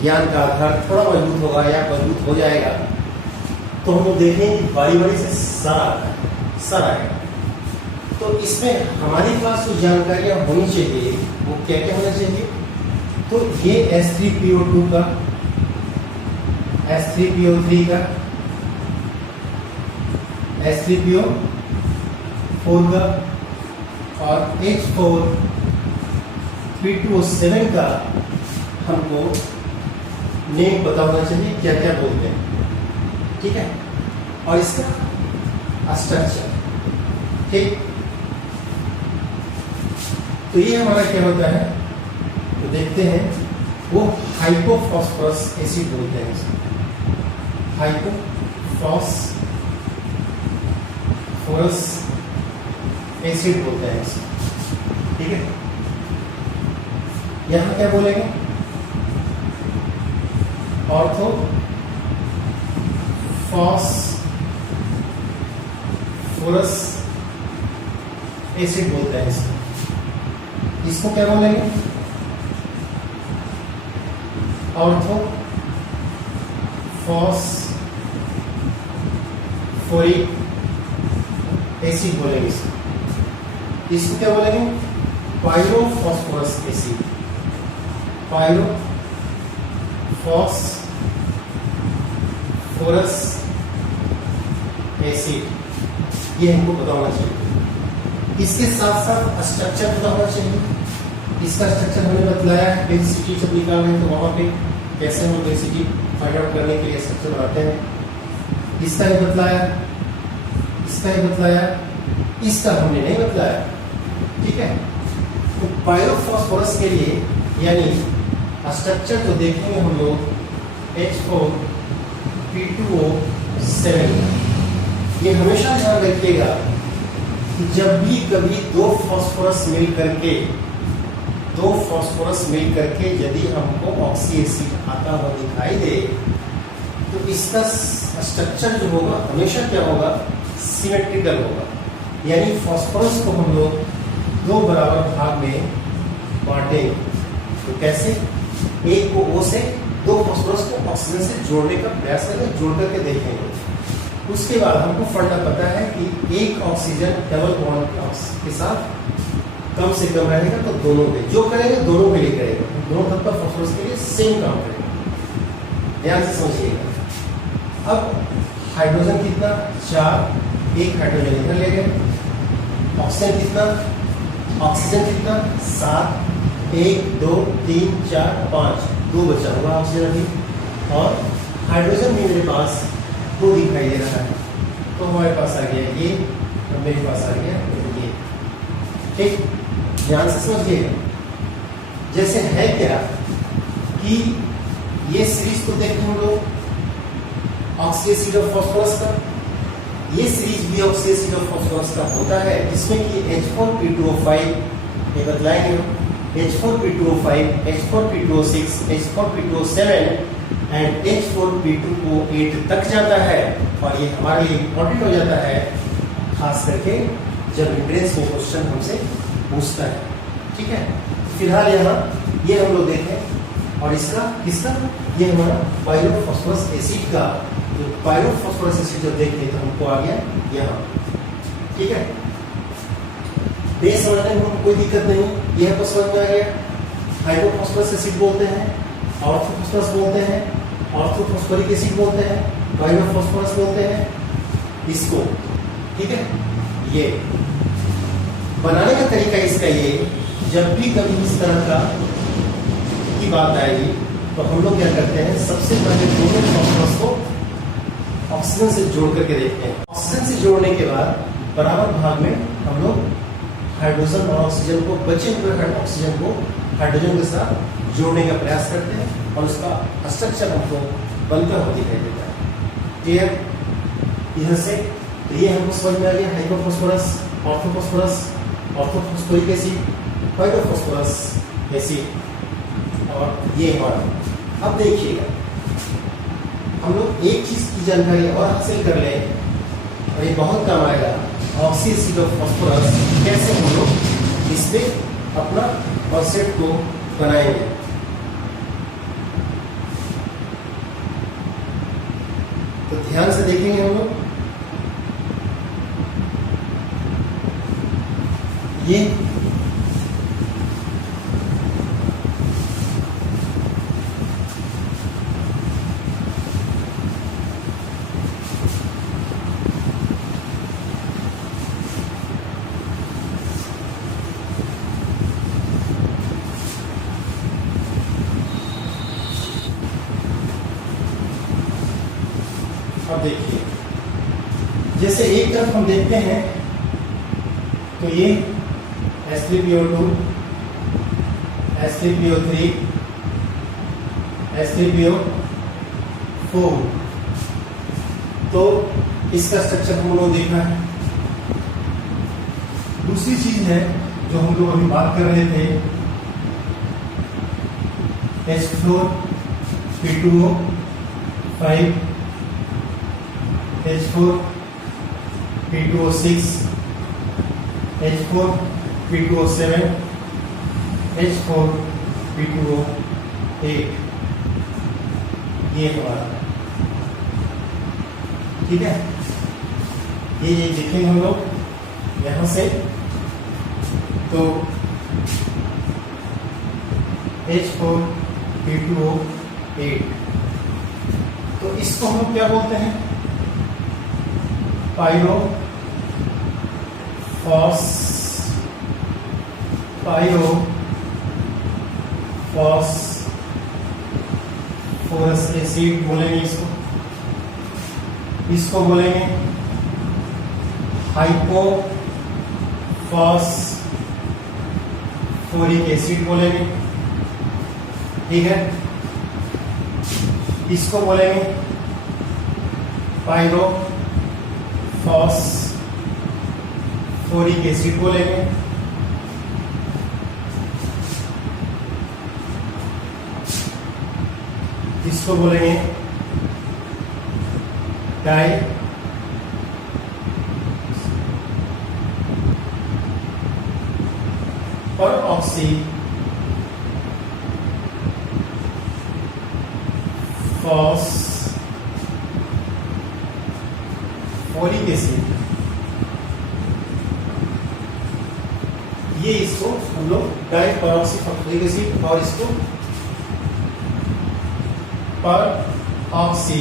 ज्ञान का आधार थोड़ा मजबूत होगा या मजबूत हो जाएगा, तो हम लोग देखेंगे कि बारी बारी से सर आएगा। तो इसमें हमारे पास जो जानकारियां होनी चाहिए वो क्या क्या होना चाहिए? तो ये H3PO2 का, H3PO3 का, H3PO4 का और H4P2O7 का हमको नेम पता होना चाहिए, क्या क्या बोलते हैं, ठीक है, और इसका स्ट्रक्चर, ठीक। तो ये हमारा क्या होता है, तो देखते हैं, वो हाइपोफॉस्फोरस एसिड बोलते हैं इसे, हाइपोफॉस्फोरस एसिड बोलते हैं इसे, ठीक है। यहां क्या बोलेंगे? ऑर्थो फॉस्फोरस एसिड बोलते हैं इसे। इसको क्या बोलेंगे? ऑर्थो फॉस्फोरिक एसिड बोलेंगे इसे। इसको क्या बोलेंगे? पायरोफॉस्फोरस एसिड, पायरोफॉस्फोरस एसिड, ये हमको पता होना चाहिए। इसके साथ साथ स्ट्रक्चर पता होना चाहिए। इसका स्ट्रक्चर हमने बतलाया है, डेंसिटी जब निकाल रहे हैं तो वहां पे कैसे हम डेंसिटी फाइंड आउट करने के लिए स्ट्रक्चर बनाते हैं। इसका ही बतलाया, इसका ही बतलाया, इसका हमने नहीं बतलाया, ठीक है। तो पायरोफॉस्फोरस के लिए यानी स्ट्रक्चर जो देखेंगे हम लोग H4P2O7, ये हमेशा ध्यान रखिएगा कि जब भी कभी दो फास्फोरस मिल करके यदि हमको ऑक्सी एसिड आता हुआ दिखाई दे तो इसका स्ट्रक्चर जो होगा हमेशा क्या होगा? सिमेट्रिकल होगा, यानी फास्फोरस को हम लोग दो बराबर भाग में बांटेंगे। तो कैसे? एक को O से, दो फास्फोरस को ऑक्सीजन से जोड़ने का प्रयास करेंगे, जोड़ करके देखेंगे। उसके बाद हमको फंडा पता है कि एक ऑक्सीजन डबल बॉन्ड के साथ कम से कम रहेगा, तो दोनों पे जो करेंगे दोनों के लिए करेगा, दोनों तत्व फास्फोरस के लिए सेम काम करेगा। ध्यान से समझिएगा। अब हाइड्रोजन कितना? 4, एक हाइड्रोजन इधर ले गए। ऑक्सीजन कितना? 7, 1, 2, 3, 4, 5, 2 बचा होगा ऑक्सीजन अभी, और हाइड्रोजन भी मेरे पास 2 दिखाई दे रहा है, तो हमारे पास आ गया ये, और मेरे पास आ गया ये, ठीक। ध्यान से समझिएगा। जैसे है क्या कि ये सीरीज तो देखें हम लोग ऑक्सी एसिड ऑफ फास्फोरस का, ये सीरीज भी ऑक्सी एसिड ऑफ फास्फोरस का होता है, जिसमें कि H4P2O5 ये बतलाएंगे, H4P2O5, H4P2O6, H4P2O7 and H4P2O8 तक जाता है। और ये हमारे लिए इंपॉर्टेंट हो जाता है खास करके जब एंट्रेंस में क्वेश्चन हमसे पूछता है। ठीक है, फिलहाल यहाँ ये हम लोग देखें, और इसका किसका, ये हमारा पायरोफॉस्फोरस एसिड का, जो पायरोफॉस्फोरस एसिड जब देखते हैं तो हमको आ गया यहाँ। ठीक है, बेस समझने में हमको कोई दिक्कत नहीं, यह हमको समझ में आ गया। हाइड्रोफॉस्फोरस एसिड बोलते हैं, ऑर्थोफॉस्फोरस बोलते हैं, ऑर्थोफॉस्फोरिक एसिड बोलते हैं, पायरोफॉस्फोरस बोलते हैं इसको। ठीक है, ये बनाने का तरीका इसका ये, जब भी कभी इस तरह का की बात आएगी तो हम लोग क्या करते हैं, सबसे पहले दोनों फॉस्फोरस को ऑक्सीजन से जोड़ करके देखते हैं। ऑक्सीजन से जोड़ने के बाद बराबर भाग में हम लोग हाइड्रोजन और ऑक्सीजन को, बचे हुए ऑक्सीजन को हाइड्रोजन के साथ जोड़ने का प्रयास करते हैं और उसका स्ट्रक्चर हमको बनकर हुआ दिखाई देता है। क्लियर? इधर से तो ये हमको समझ में आ गया, हाइड्रोफॉस्फोरस, ऑर्थोफॉस्फोरस, ऑर्थोफॉस्फोरिक एसिड, पायरोफॉस्फोरस एसिड, और ये हमारा। अब देखिएगा, हम लोग एक चीज की जानकारी और हासिल कर लें और ये बहुत काम आएगा, ऑक्सी एसिड ऑफ फॉस्फोरस, कैसे हम लोग इसमें अपना कॉन्सेप्ट को बनाएंगे। तो ध्यान से देखेंगे हम लोग, ये अब देखिए, जैसे एक तरफ हम देखते हैं तो ये H3PO2, H3PO3, H3PO4, तो इसका स्ट्रक्चर हम लोग देखा है। दूसरी चीज है जो हम लोग अभी बात कर रहे थे, H4P2O5, H4P2O6, H4P2O7, H4P2O8, ये हमारा। ठीक है, ये देखेंगे हम लोग यहां से, तो H4P2O8, तो इसको हम क्या बोलते हैं, पायरोफॉस्फोरस एसिड बोलेंगे इसको बोलेंगे हाइपोफॉस्फोरिक एसिड बोलेंगे। ठीक है, इसको बोलेंगे पायरोफॉस्फोरिक एसिड बोलेंगे। इसको बोलेंगे डाई और ऑक्सी फॉस्फोरिक एसिड, ये इसको हम लोग डाई परऑक्सीफॉस्फोरिक एसिड और इसको पर ऑक्सी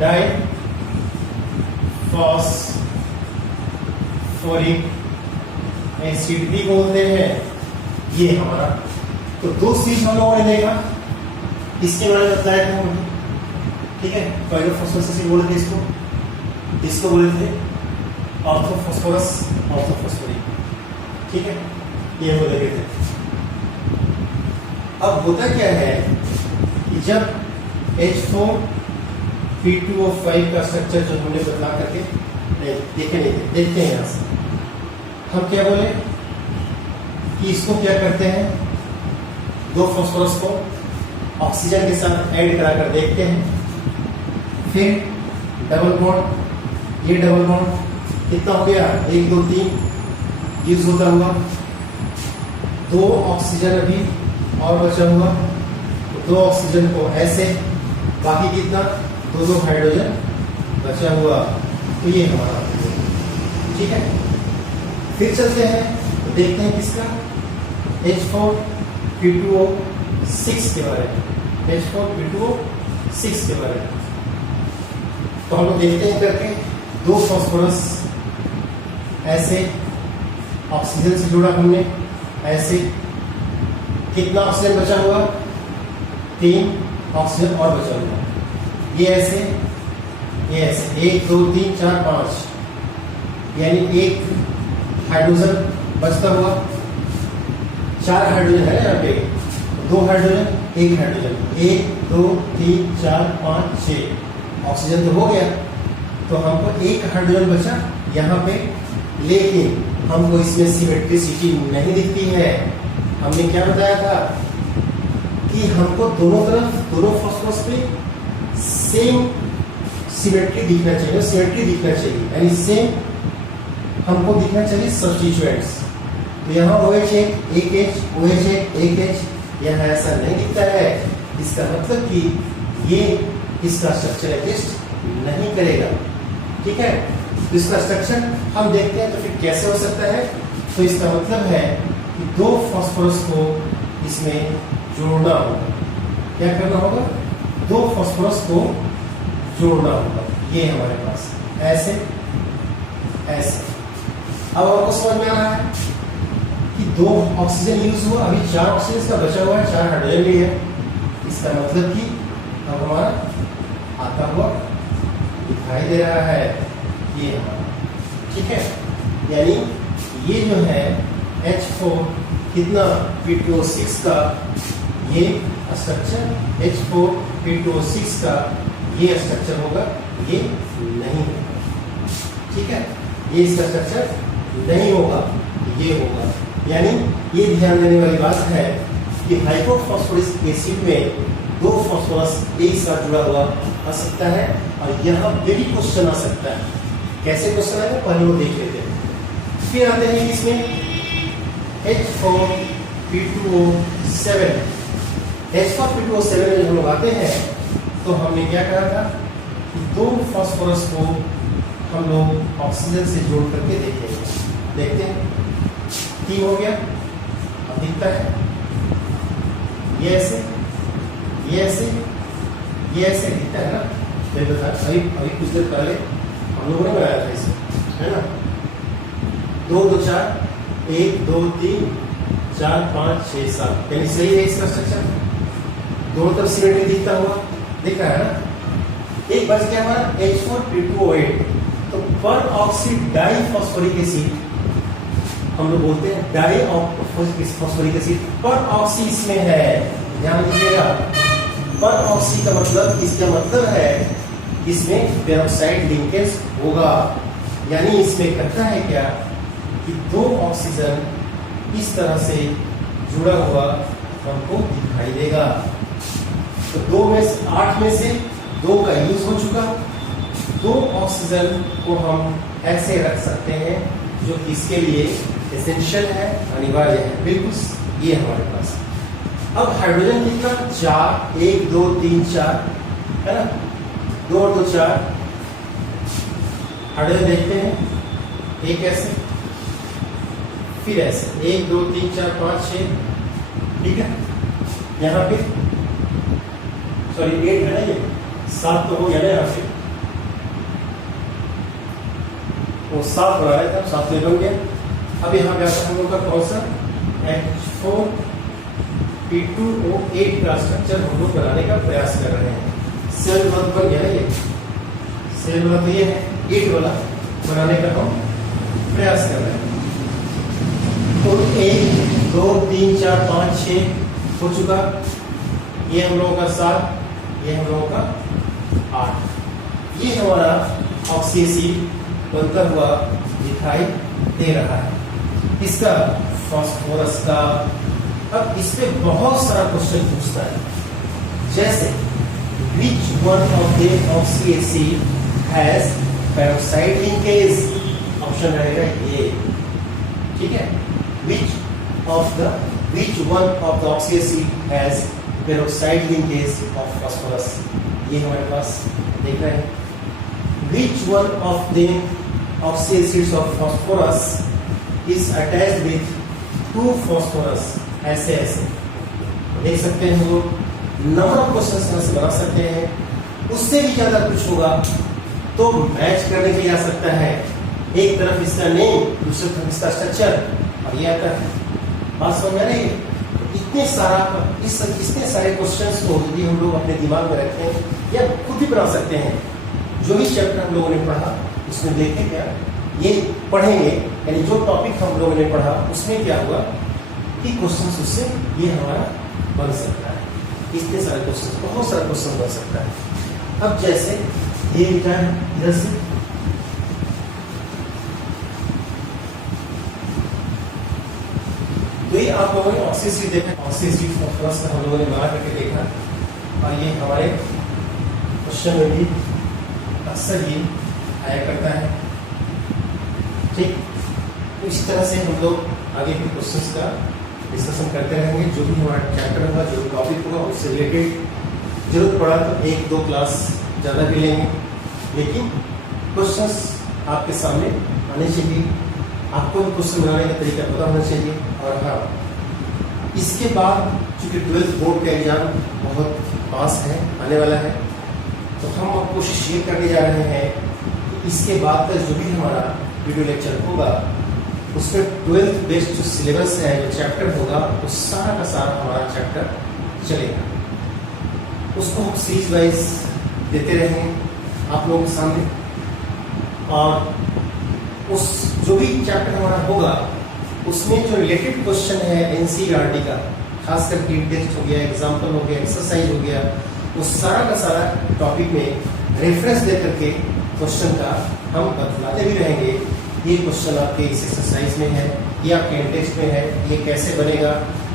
डाई फॉस्फोरिक एसिड भी बोलते हैं। ये हमारा, तो दो चीज हम लोगों ने देखा, इसके बारे में बताया था हमने। ठीक है, पायरोफॉस्फोरस एसिड बोले थे इसको बोले थे ऑर्थोफॉस्फोरस, ऑर्थोफॉस्फोरिक। ठीक है, ये हम देखे थे। अब होता क्या है कि जब H4P2O5 का स्ट्रक्चर जो हमने बदला करके देखते हैं यहां से, हम क्या बोले कि इसको क्या करते हैं, दो फास्फोरस को ऑक्सीजन के साथ ऐड कराकर देखते हैं, फिर डबल बॉन्ड, ये डबल बॉन्ड, कितना हो गया, 1 2 3 यूज होता हुआ, 2 ऑक्सीजन अभी और बचा हुआ, तो 2 ऑक्सीजन को ऐसे, बाकी कितना 2 हाइड्रोजन बचा हुआ, तो ये हमारा ठीक है। फिर चलते हैं तो देखते हैं किसका H4P2O6 के बारे में, H4P2O6 के बारे में। तो हम लोग देखते हैं करके 2 फास्फोरस ऐसे ऑक्सीजन से जुड़ा हमने, ऐसे कितना ऑक्सीजन बचा हुआ, 3 ऑक्सीजन और बचा हुआ, ये ऐसे, ये ऐसे 1 2 3 4 5, यानी 1 हाइड्रोजन बचता हुआ, 4 हाइड्रोजन है यहाँ पे, 2 हाइड्रोजन 1 हाइड्रोजन, 1 2 3 4 5 6 ऑक्सीजन तो हो गया, तो हमको 1 हाइड्रोजन बचा यहाँ पे, लेकिन हमको इसमें सिमेट्रिसिटी नहीं दिखती है। हमने क्या बताया था कि हमको दोनों तरफ, दोनों फास्फोरस पे सेम सिमेट्री दिखना चाहिए, सिमेट्री दिखना चाहिए, यानी सेम हमको दिखना चाहिए सब्स्टिट्यूएंट्स। तो यहाँ OH एक H, OH एक H, यहाँ ऐसा नहीं दिखता है, इसका मतलब कि ये इसका स्ट्रक्चर एग्जिस्ट नहीं करेगा, ठीक है। तो इसका स्ट्रक्चर हम देखते हैं तो फिर कैसे हो सकता है, तो इसका मतलब है कि 2 फास्फोरस को इसमें जोड़ना होगा। क्या करना होगा, 2 फास्फोरस को जोड़ना होगा, ये हमारे पास ऐसे ऐसे। अब आपको समझ में आ रहा है कि 2 ऑक्सीजन यूज हुआ, अभी 4 ऑक्सीजन का बचा हुआ है, 4 हाइड्रोजन भी है, इसका मतलब कि अब हमारा आता हुआ दिखाई दे रहा है ये हमारा, ठीक है। यानी ये जो है H4 कितना P2O6 का ये स्ट्रक्चर, H4P2O6 का ये स्ट्रक्चर होगा, ये नहीं होगा, ठीक है। ये इसका स्ट्रक्चर नहीं होगा, ये होगा। यानी ये ध्यान देने वाली बात है कि हाइपोफॉस्फोरिक एसिड में 2 फास्फोरस एक साथ जुड़ा हुआ आ सकता है, और यहाँ पे भी क्वेश्चन आ सकता है। कैसे क्वेश्चन आएगा पहले वो देख लेते हैं। फिर आते हैं इसमें H4P2O7, H4P2O7 में जब हम लोग आते हैं तो हमने क्या कहा था कि 2 फास्फोरस को हम लोग ऑक्सीजन से जोड़ करके देखेंगे। देखते हैं, 3 हो गया, अब दिखता है ये ऐसे, ये ऐसे, ये ऐसे दिखता है ना। मैं बता अभी कुछ देर पहले हम लोगों ने बनाया था इसे, है ना। 2 2 4 1 2 3 4 5 6 7, यानी सही है इसका स्ट्रक्चर, दोनों तरफ सिमेट्री दिखता हुआ दिख रहा है ना। एक बच गया हमारा H4P2O8, तो पर ऑक्सी डाई फॉस्फोरिक एसिड हम लोग बोलते हैं, डाई फॉस्फोरिक एसिड पर ऑक्सी इसमें है, ध्यान दीजिएगा। पर ऑक्सी का मतलब, इसका मतलब है इसमें पेरोक्साइड लिंकेज होगा, यानी इसमें कहता है क्या कि 2 ऑक्सीजन इस तरह से जुड़ा हुआ हमको दिखाई देगा। तो 2 में से 8 में से 2 का यूज हो चुका, 2 ऑक्सीजन को हम ऐसे रख सकते हैं जो इसके लिए एसेंशियल है, अनिवार्य है, बिल्कुल ये हमारे पास। अब हाइड्रोजन कितना, 4 1 2 3 4 है ना, 2 और 2 4 हाइड्रोजन देखते हैं, एक ऐसे, फिर ऐसे 1 2 3 4 5 6, ठीक है। यहाँ पे सॉरी 8 है ना, ये 7 तो हो गया ना, यहाँ से वो 7 बना रहे थे, 7 में बन गया। अब यहाँ पे आता है हम लोग का कौन सा, H4P2O8 का स्ट्रक्चर हम लोग बनाने का प्रयास कर रहे हैं। सेल वाला बन गया ना, ये सेल वाला तो ये है, 8 वाला बनाने का हम प्रयास कर रहे हैं। तो 1 2 3 4 5 6 हो चुका, ये हम लोगों का 7, ये हम लोगों का 8, ये हमारा ऑक्सी एसिड बनता हुआ दिखाई दे रहा है, इसका फास्फोरस का। अब इस पे बहुत सारा क्वेश्चन पूछता है, जैसे which one of the oxy acid has peroxide linkage. अब ऑप्शन रहेगा ये, ठीक है। Which one of the oxy acid has peroxide linkage of phosphorus, ये हमारे पास देख रहे हैं। Which one of the oxy acids of phosphorus is attached with to phosphorus, ऐसे ऐसे देख सकते हैं हम लोग। नंबर ऑफ क्वेश्चन से बना सकते हैं, उससे भी ज्यादा कुछ होगा तो मैच करने के लिए आ सकता है। एक तरफ इसका नेम, दूसरी तरफ इसका स्ट्रक्चर, और ये आता है। बात समझ में आ रही है? इतने सारे क्वेश्चंस को यदि हम लोग अपने दिमाग में रखें या खुद भी बना सकते हैं। जो भी चैप्टर हम लोगों ने पढ़ा उसमें देखें क्या ये पढ़ेंगे, यानी जो टॉपिक हम लोगों ने पढ़ा उसमें क्या हुआ कि क्वेश्चंस उससे ये हमारा बन सकता है। इतने सारे क्वेश्चन, बहुत सारा क्वेश्चन बन सकता है। अब जैसे ये लिखा है इधर से, तो ये आप लोगों ने ऑक्सी एसिड देखा, ऑक्सी एसिड फास्फोरस का हम लोगों ने बना करके देखा, और ये हमारे क्वेश्चन में भी अक्सर ये आया करता है, ठीक। तो इसी तरह से हम लोग आगे के क्वेश्चंस का डिस्कशन करते रहेंगे। जो भी हमारा चैप्टर होगा, जो भी टॉपिक होगा, उससे रिलेटेड जरूरत पड़ा तो 1-2 क्लास ज़्यादा भी लेंगे, लेकिन क्वेश्चंस आपके सामने आने चाहिए, आपको भी क्वेश्चन बनाने का तरीका पता होना चाहिए। और हाँ, इसके बाद चूंकि 12th बोर्ड का एग्जाम बहुत पास है, आने वाला है, तो हम अब कोशिश ये करने जा रहे हैं कि इसके बाद का जो भी हमारा वीडियो लेक्चर होगा उसमें 12th बेस्ड जो सिलेबस है, जो चैप्टर होगा, वो सारा का सारा हमारा चैप्टर चलेगा। उसको हम सीरीज वाइज देते रहेंगे आप लोगों के सामने, और उस जो भी चैप्टर हमारा होगा उसमें जो रिलेटेड क्वेश्चन है एनसीईआरटी का, खास करके टेक्स्ट हो गया, एग्जाम्पल हो गया, एक्सरसाइज हो गया, वो सारा का सारा टॉपिक में रेफरेंस दे करके क्वेश्चन का हम बतलाते भी रहेंगे। ये क्वेश्चन आपके इस एक्सरसाइज में है, ये आपके टेक्स्ट में है, ये कैसे बनेगा,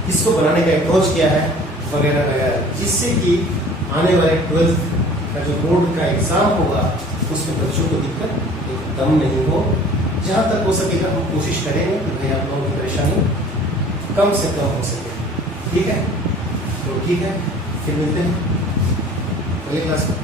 इसको बनाने का अप्रोच क्या है, वगैरह वगैरह, जिससे कि आने वाले 12th का जो बोर्ड का एग्जाम होगा उसमें बच्चों को दिक्कत एकदम नहीं हो। जहाँ तक हो सकेगा हम कोशिश करेंगे कि भाई आप लोगों की परेशानी कम से कम हो सके, ठीक है। तो ठीक है, फिर मिलते हैं अगले क्लास में।